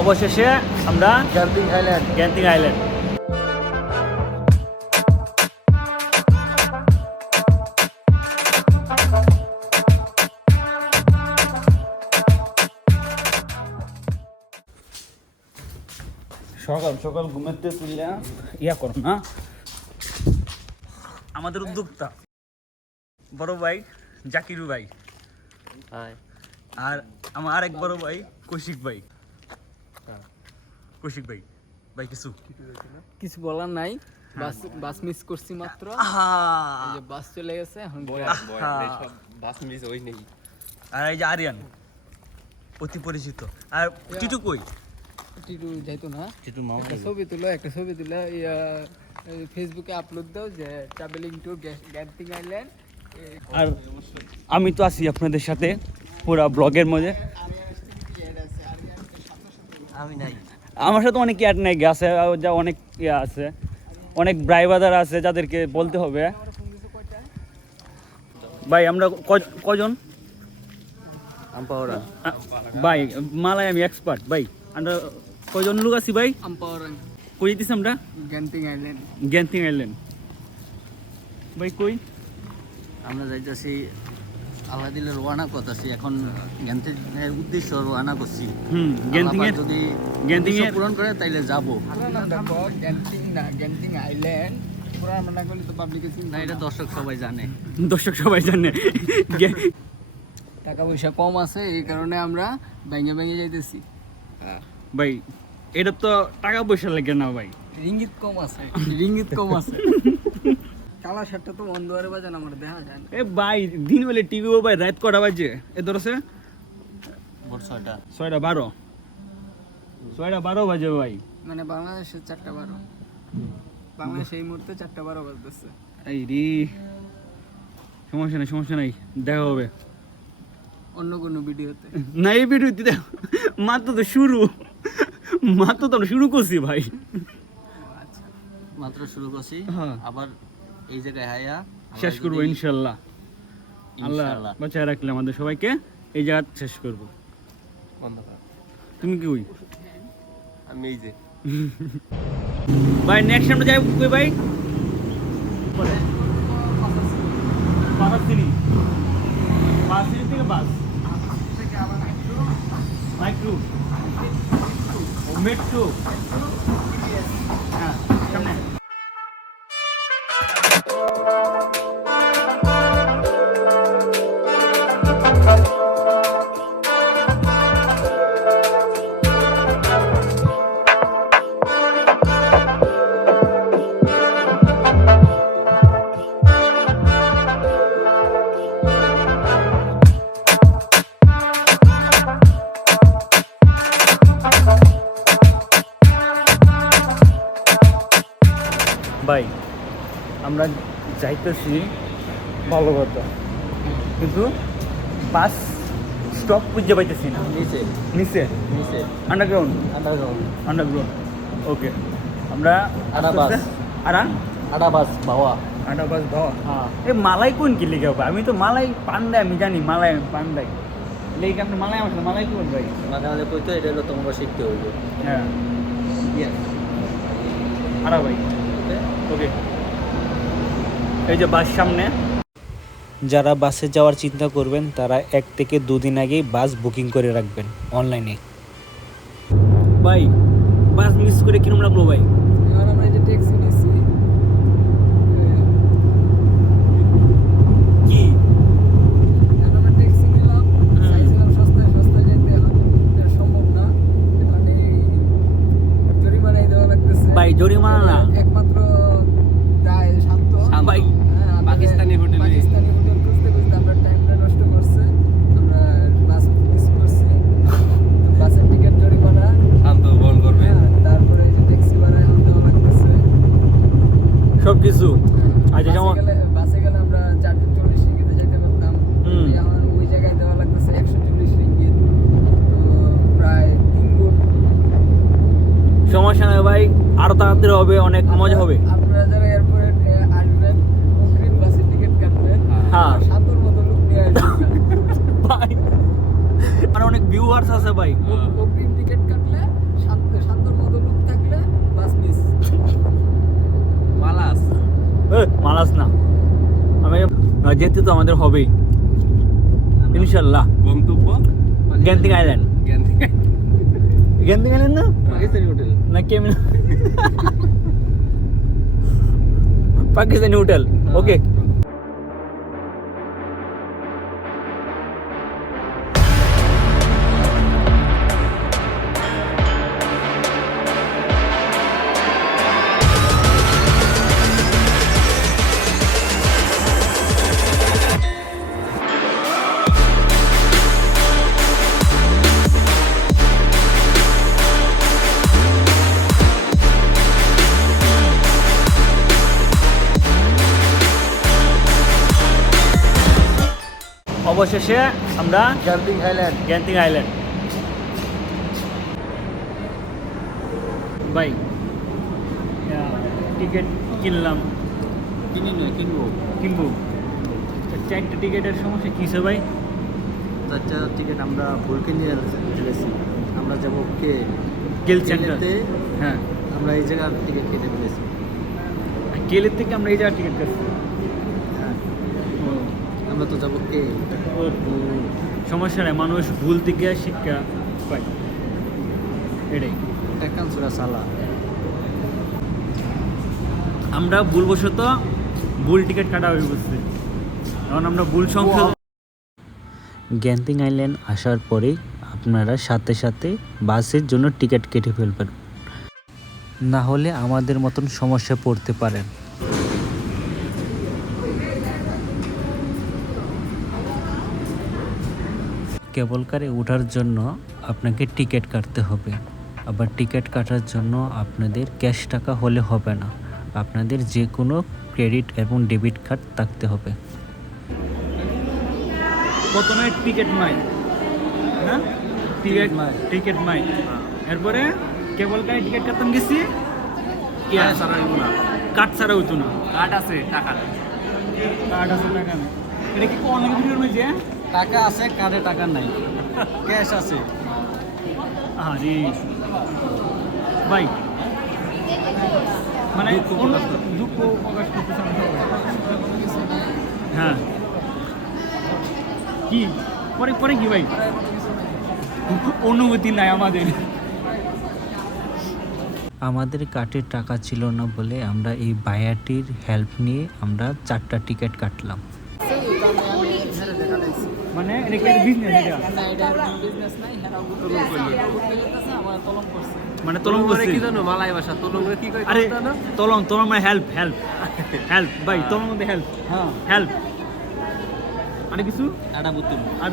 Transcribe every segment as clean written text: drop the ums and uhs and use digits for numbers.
অবশেষে আমরা granting island. Granting island. সকাল সকাল ঘুমাতে তুললে ইয়া করো না। আমাদের উদ্যোক্তা বড় ভাই জাকিরু ভাই, আর আমার আরেক বড় ভাই কৌশিক ভাই। কৌশিক ভাই, ভাই কিছু বলার নাই, বাস মিস করছি মাত্র। এই যে বাস চলে গেছে এখন। বাস মিস হই নেই। আর এই যে আরিয়ান অতি পরিচিত। আর টিটু কই? টিটু যাইতো না। টিটু মামা একটা ছবি তুলো ফেসবুকে আপলোড দাও যে ট্রাভেলিং টু গ্যান্টিং আইল্যান্ড। আর আমি তো আছি আপনাদের সাথে পুরো ব্লগের মধ্যে। আমি নাই, আমার সাথে অনেক ইয়ার নাই আছে, যা অনেক ইয়া আছে, অনেক ড্রাইভার আছে যাদেরকে বলতে হবে। ভাই আমরা কজন ভাই? মালাই আমি এক্সপার্ট ভাই। আমরা কজন লোক আছি ভাই? কই যেতেছি আমরা? Granting island. গ্যান্টিং আইল্যান্ড ভাই কই? আমরা যাইতেছি আলাদিলে রওনা করতেছি এখন। গ্যান্টিংয়ের উদ্দেশ্য রওনা করছি। গ্যান্টিং এর যদি গ্যান্টিং এর পূরণ করে তাইলে যাবো। দেখো গ্যান্টিং না, গ্যান্টিং আইল্যান্ড পুরো আমরা করলে তো পাবলিকে না, এটা দর্শক সবাই জানে। দর্শক সবাই জানে। টাকা পয়সা কম আছে এই কারণে আমরা ভেঙে ভেঙে যাইতেছি। ভাই এটা তো টাকা পয়সা লাগে না ভাই, রিঙ্গিত কম আছে। কালা শার্টটা তো অন্ধকারে বাজান আমার দেখা যায় না। এ ভাই দিন বেলে টিভি ভাই রাত কটা বাজে? এ ধরছে ভোর 6টা 6:12 6:12 বাজে ভাই। মানে বাংলাদেশের 4:12, বাংলাদেশ এই মুহূর্তে 4:12 বাজতেছে। এই রে, সমস্যা নাই দেখা হবে অন্য কোনো ভিডিওতে। না এই ভিডিওতে দেখো, মাত্র তো আমরা শুরু করছি ভাই। আচ্ছা, মাত্র শুরু করছি। হ্যাঁ। আবার এই জায়গায় হাইয়া শেষ করবো ইনশাল্লাহ। আল্লাহ বাঁচায় রাখলে আমাদের সবাইকে এই জায়গা শেষ করবো। তুমি কি কই? আমি এই যে ভাই নেক্সট আমরা যাই কই ভাই? পাঁচদিনী থেকে বাস মাইক্রো ও মেট্রো। হ্যাঁ সামনে ভাই আমরা যাইতেছি ভালো কথা, কিন্তু বাস স্টপ খুঁজে পাইতেছি না। নিচে আন্ডারগ্রাউন্ড ওকে। আমরা আডাবাস বাবা হ্যাঁ। এ মালাই কোন কি লিখে হবে? আমি তো মালাই পান্ডাই আমি জানি, মালাই পান্ডাই লেগে আপনি মালাই আমার মালাই কোন ভাই? মাঝে মাঝে কইতো এটা হলো তোমরা শিখতে হইবে। হ্যাঁ আরা ভাই ওকে। এই যে বাস সামনে। যারা বাসে যাওয়ার চিন্তা করবেন তারা 1 থেকে 2 দিন আগেই বাস বুকিং করে রাখবেন অনলাইনে। ভাই বাস মিস করে কিরম লাগলো ভাই? এবার আমরা এই যে ট্যাক্সি নিছি, কি আমরা ট্যাক্সি নিলাম, চাইছিলাম সস্তায় যাইতে, এখন এটা সম্ভব না। মানে জরিমানাই দেওয়া লাগতেছে। ভাই জরিমানা না, একমাত্র দায় শান্ত ভাই পাকিস্তানি হোটেল খুঁজতে আমরা টাইমটা নষ্ট করছে। আমরা বাস মিস করছি, বাসের টিকিট জরিমানা শান্ত বহন করবে। তারপরে এই যে ট্যাক্সি ভাড়া এখন দেওয়া লাগতেছে সব কিছু। আচ্ছা যেমন বাসে গেলে আমরা 440 রিঙ্গিতে যাইতে পারতাম, এখন ওই জায়গায় দেওয়া লাগতেছে 140 রিঙ্গিত, তো প্রায় 3 গুণ। সমস্যা নয় ভাই, আরো তাড়াতাড়ি হবে, অনেক মজা হবে। আপনারা যারা এয়ারপোর্টে আসবেন অগ্রিম বাসের টিকিট কাটবেন, হ্যাঁ। সাতর মতো লোক নিয়ে আসবেন ভাই আর অনেক ভিউয়ার্স আছে ভাই। অগ্রিম টিকিট কাটলে বাস না, আমি যেতে তো আমাদের হবেই ইনশাল্লাহ। গন্তব্য গ্যান্তিং আইল্যান্ড, গ্যান্তিং আইল্যান্ড না পাকিস্তানি হোটেল না কেমন পাকিস্তানি হোটেল। ওকে, অবশেষে আমরা গ্যান্টিং হাইল্যান্ড। Genting island. ভাই টিকিট কিনলাম, কিনবো। চারটে টিকিটের সমস্যা কিসে ভাই? চারটা টিকিট আমরা ভুল কিনে ফেলেছি। আমরা যাবো গেল সেন্টার। কেলেতে, হ্যাঁ, আমরা এই জায়গার টিকিট কেটে ফেলেছি। গেলের থেকে আমরা এই জায়গায় টিকিট কাটছি। হ্যাঁ, আমরা তো যাবো সমস্যা নেই, মানুষ ভুল থেকে শিক্ষা পায়, এটাই। টেকান সুরা সালা। আমরা ভুলবশত ভুল টিকিট কাটা হয়ে বসছি, কারণ আমরা ভুল সংশোধন। গ্যান্তিং আইল্যান্ড আসার পরেই আপনারা সাথে সাথে বাসের জন্য টিকিট কেটে ফেলবেন, না হলে আমাদের মতন সমস্যা পড়তে পারেন। কেবল কারে ওঠার জন্য আপনাকে টিকিট কাটতে হবে, আবার টিকিট কাটার জন্য আপনাদের ক্যাশ টাকা হলে হবে না, আপনাদের যে কোনো ক্রেডিট এবং ডেবিট কার্ড থাকতে হবে। প্রথমে টিকিট মাই, হ্যাঁ টিকিট মাই। টিকিট মাই, এরপরে কেবল কারে টিকিট কাটতাম গেছি, কার্ড ছাড়া হতো না। কার্ড আছে, টাকা নেই। কার্ড আছে, টাকা নেই। এটা কি অনেক ভিডিওর মধ্যে? টাকা আছে, কার্ডে টাকা নাই, ক্যাশ আছে। আরে ভাই, মানে দুঃখ প্রকাশ করতেছে আমি সবাই। হ্যাঁ, কি পরে পরে কি ভাই, অনুভূতি নাই আমাদের। আমাদের কার্ডে টাকা ছিল না বলে আমরা এই বায়াটির হেল্প নিয়ে আমরা 4টা টিকিট কাটলাম। মানে এটা কি বিজনেস? মানে তলম করছে কি জানো মালাই ভাষা তলঙ্গে কি কয় আরে জানো? তলম তলম মানে হেল্প হেল্প হেল্প ভাই, তলম মধ্যে হেল্প, হ্যাঁ, হেল্প। আরে কিছু আটা বুতুল। আর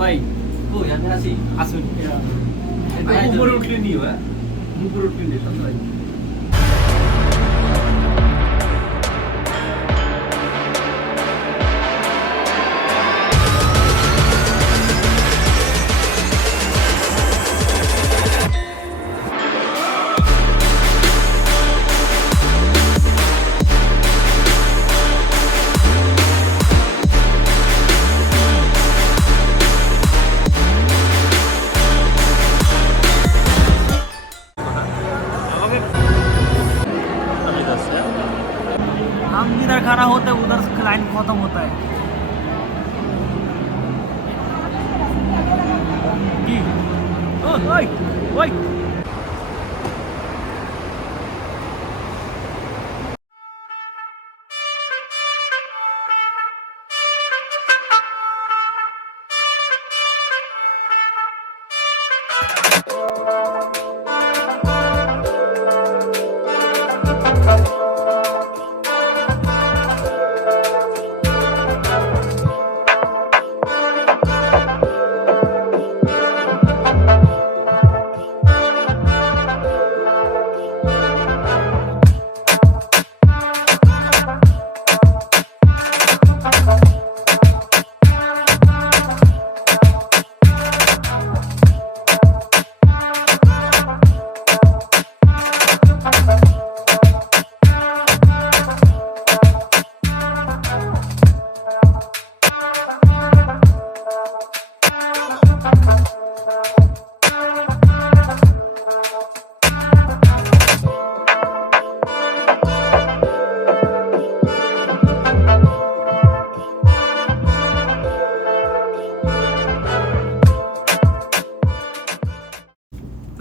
ভাই কই আমি আছি। আসুন, উপরে উঠলে নিও, হ্যাঁ উপরে উঠবেন রে সবাই। हम जिधर खड़ा होता है उधर लाइन खत्म होता है। की? ओए ओए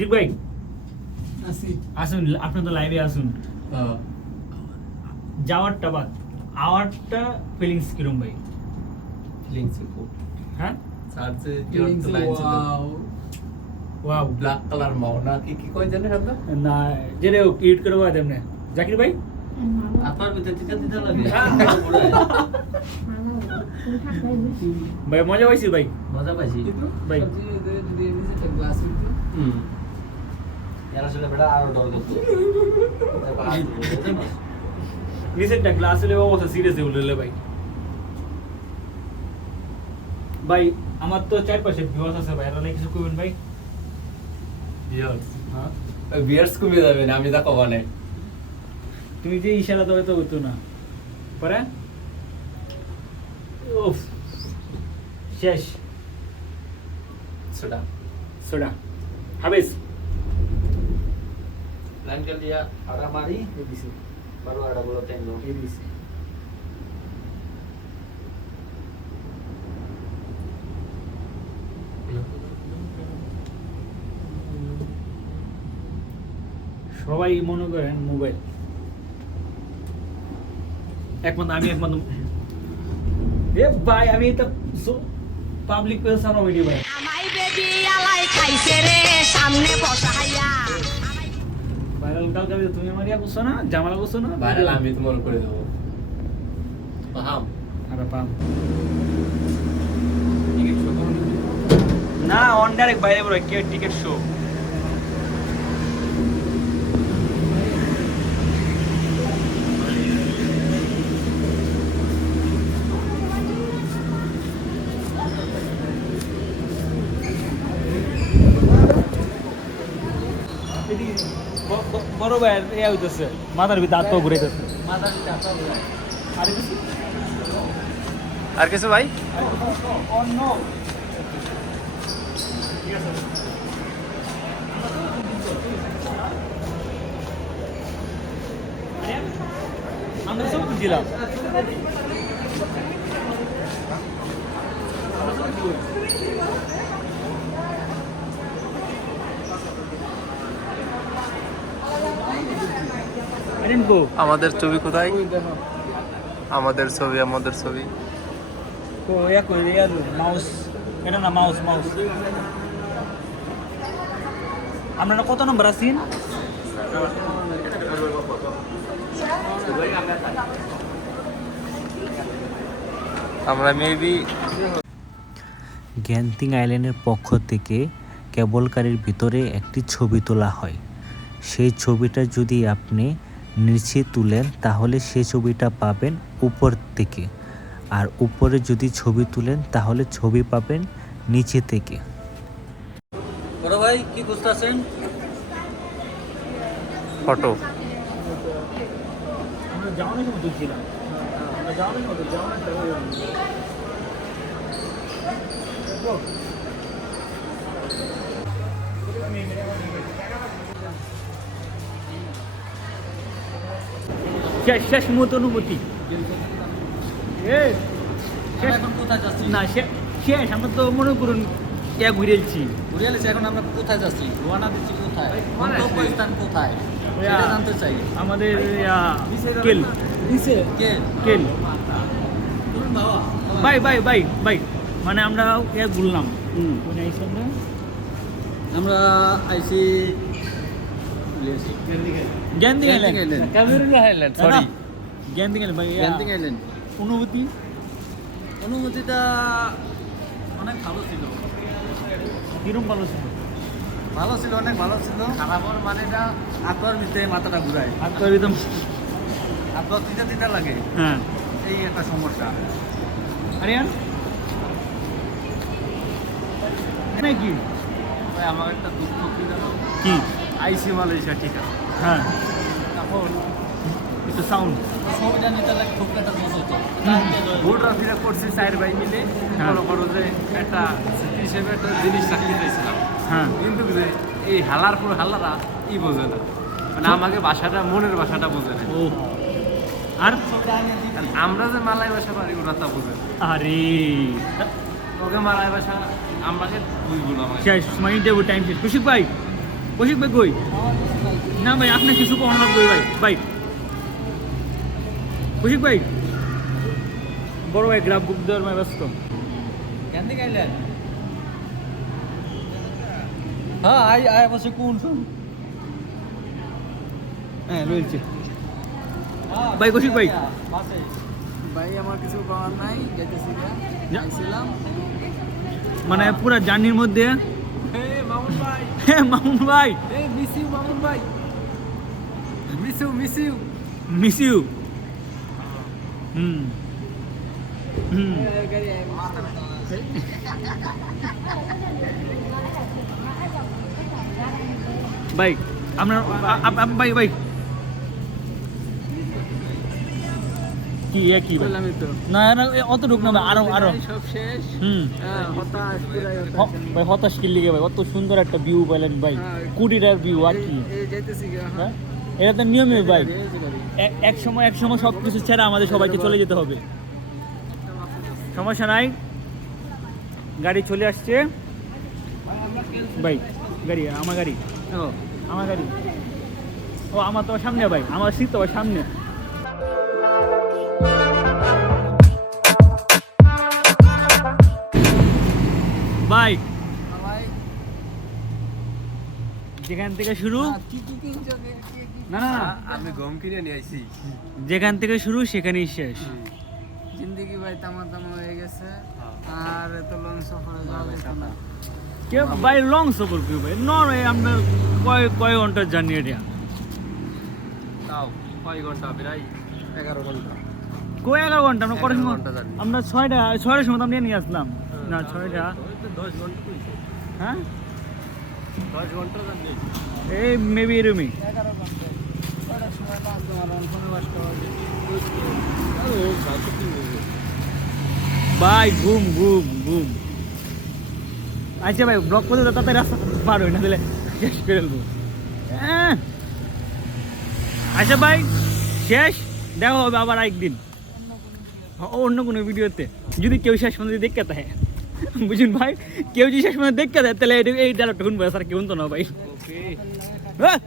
খুশি ভাই আসি আসুন, আপনি তো লাইভে আসুন। যাওয়ারটা বাদ, আওয়ারটা ফিলিংস কিরম ভাই? ফিলিংস খুব হ্যাঁ, চার্জে feelings wow wow. Black colour মাও না কি কি কই জানেন আপনি? না যেটা ইউট করে বাদ এমনি জাকির ভাই। আপনার ভিতরে দিতে লাগে ভাই মজা পাইছি ভাই। মজা পাইছি ভাই। যদি নিচে একটা গ্লাস হইতো এরা আসলে বেটা আরো ডর করতো নিচেরটা গ্লাস হলে অবস্থা সিরিয়াস হয়ে উঠলে ভাই। ভাই আমার তো চারপাশে ভিউয়ার্স আছে ভাই, এরা কিছু কইবেন ভাই? বিয়ার্স হ্যাঁ, বিয়ার্স কমে যাবে না, আমি তা কবা নাই। তুমি যে ইশারা দাও তো হতো না পরে। উফ, শেষ। সেটা সোডা হাবেস লাইন কে দিয়া আড়া মারি এই দিছে, বারো আড়া গুলো তেলো এই দিছে। সবাই মনে করেন মোবাইল, একমাত্র আমি একমাত্র এ ভাই, আমি তো পাবলিক প্লেস আমার ভিডিও ভাই। আমাই বেবি আলাই খাইছে রে সামনে বসাইয়া ভাইরাল কালকে তুমি আমার ইয়া করছো না, জামালা করছো না ভাইরাল আমি তোমার করে দেবো। পাহাম আরে পাম টিকিট শো করুন। না, অন ডাইরেক্ট বাইরে বড় টিকিট শো। বড় ভাই ইয়া হইতেছে, মাথার ভিতরে দাঁত ঘুরাইতেছে। মাথার ভিতরে আপনার আরে কিছু আর কিছু ভাই? অন্য ঠিক আছে। আমরা সব দিলাম। আমাদের ছবি কোথায়? আমাদের ছবি মাউস, এটা না মাউস। আমরা না কত নম্বর আছি? আমরা মেবি গ্যান্তিং আইল্যান্ডের পক্ষ থেকে কেবল কারের ভিতরে একটি ছবি তোলা হয়। সেই ছবিটা যদি আপনি নিচে তুলেন তাহলে সেই ছবিটা পাবেন উপর থেকে, আর উপরে যদি ছবি তুলেন তাহলে ছবি পাবেন নিচে থেকে। বড় ভাই কি খুঁজতেছেন? ফটো আমরা যাওয়ানোর সময় তুলছিলাম, আমরা যাওয়ানোর মতো শেষ মুহূর্ত অনুভূতি। আমরা এখন কোথায় যাচ্ছি? না শেষ, আমরা তো মনে করুন ঘুরেছি। ঘুরে এসেছি, এখন আমরা কোথায় যাচ্ছি? রওনা দিচ্ছি কোথায়? গন্তব্যস্থান কোথায় সেটা জানতে চাই। আমাদের কেল কেল বাই মানে আমরা ঘুরলাম। কোনে আইছি আমরা? আমরা আইছি গ্যান্দিং গ্যান্দিং আইল্যান্ড। আইল্যান্ড সরি গ্যান্দিং আইল্যান্ড ভাই। গ্যান্দিং আইল্যান্ড। অনুভূতিটা অনেক ভালো ছিল। কিরম ভালো ছিল? ভালো ছিল, অনেক ভালো ছিল। খারাপর মানেটা আপনার ভিতরে মাথাটা ঘুরায়, আর তো একদম আপনার তিতা লাগে, হ্যাঁ। এই একটা সমস্যা। আরিয়ান নাকি ভাই আমার একটা দুঃখ কি জানো? কি? আইসি মালয়েশিয়া ঠিক আছে, হ্যাঁ, এখন একটু সাউন্ড। ছবিটা নিতে লাগে খুব একটা দোষ হতো। ফটোগ্রাফিরা করছি 4 ভাই মিলে। মনে করো যে একটা স্মৃতি হিসেবে একটা জিনিস রাখতে চাইছিলাম, হ্যাঁ, কিন্তু যে এই হালার পুরো হালারা বোঝে না, মানে আমাকে ভাষাটা মনের ভাষাটা বোঝে না। ও আর আর আমরা যে মালয় ভাষা পারি ওরা তা বোঝে না। আরে ওকে মালয় ভাষা আমাকে বুঝবো না। আমাকে শেষ, মানে ইন্টারভিউ টাইম শেষ। খুশি ভাই কৌশিক ভাই কই না ভাই আপনি কিছু কম লাগবে ভাই ভাই কৌশিক ভাই বড় ভাই গ্রাফ বুক দেওয়ার ভাই ব্যস্ত কেন থেকে আইলেন হ্যাঁ আই বসে কোন শুন হ্যাঁ রয়েছে ভাই কৌশিক ভাই ভাই আমার কিছু পাওয়ার নাই, যেতেছি গা। যা। আইছিলাম। মানে পুরো জার্নির মধ্যে হে মামুন ভাই, হ্যাঁ মামুন ভাই হে মিস ইউ মামুন ভাই, মিস ইউ মিস ইউ হুম হুম গাড়ি আয়। ভাই আপনার ভাই ভাই কি কি ভাই? বললামই তো। না না অত ঢুক না ভাই, আরো সব শেষ। হুম হ্যাঁ, হতাশ, পুরাই হতাশ। ভাই হতাশ কি লিগে ভাই অত সুন্দর একটা ভিউ পেলেন ভাই হ্যাঁ। কুড়িটার ভিউ আর কি এই যাইতেছি গা, হ্যাঁ হ্যাঁ। এটা তো নিয়মই ভাই এই যে গাড়ি। এক সময় সব কিছু ছেড়ে আমাদের সবাইকে চলে যেতে হবে সমস্যা নাই গাড়ি চলে আসছে ভাই গাড়ি আমার গাড়ি ও আমার গাড়ি ও আমার তো সামনে ভাই আমার সিট তো ভাই সামনে ভাই ভাই, যেখান থেকে শুরু কি কিনছো? কি- না না না আমি গম কিনে নিয়ে আইছি। যেখান থেকে শুরু সেখানেই শেষ জিন্দেগি ভাই তামা হয়ে গেছে, আর এত লং সফরে যাওয়া যেত না। কে ভাই লং সফর কি ভাই নয় আমরা কয় ঘন্টার জার্নি এটা তাও কয় ঘন্টা প্রায় 11 ঘন্টা। কয় 11 ঘন্টা আমরা কটার 11 সময় ঘন্টা journey। আমরা ছয়টার সময় তো আমরা নিয়ে আসলাম না 6টা ওই তো 10 ঘন্টা কইছে। হ্যাঁ 10 ঘন্টা জানি। এই মেবি এরমই 11 ঘন্টা। কটার সময় বাস তোমার ফোনে বাসটা বাজে। আরে ভাই তো কি হইছে? ভাই ঘুম ঘুম ঘুম আচ্ছা ভাই ব্লক করতে তো তাড়াতাড়ি রাস্তা পার হই না তাহলে শেষ করে ফেলবো আচ্ছা ভাই শেষ দেখা হবে আবার একদিন অন্য কোনো ভিডিওতে যদি কেউ শেষ পর্যন্ত দেখতে থাকে বুঝুন ভাই কেউ যদি শেষ পর্যন্ত দেখতে দেয় তাহলে এই ডায়লগটা শুনবো স্যার কেউ তো না ভাই ওকে। হ্যাঁ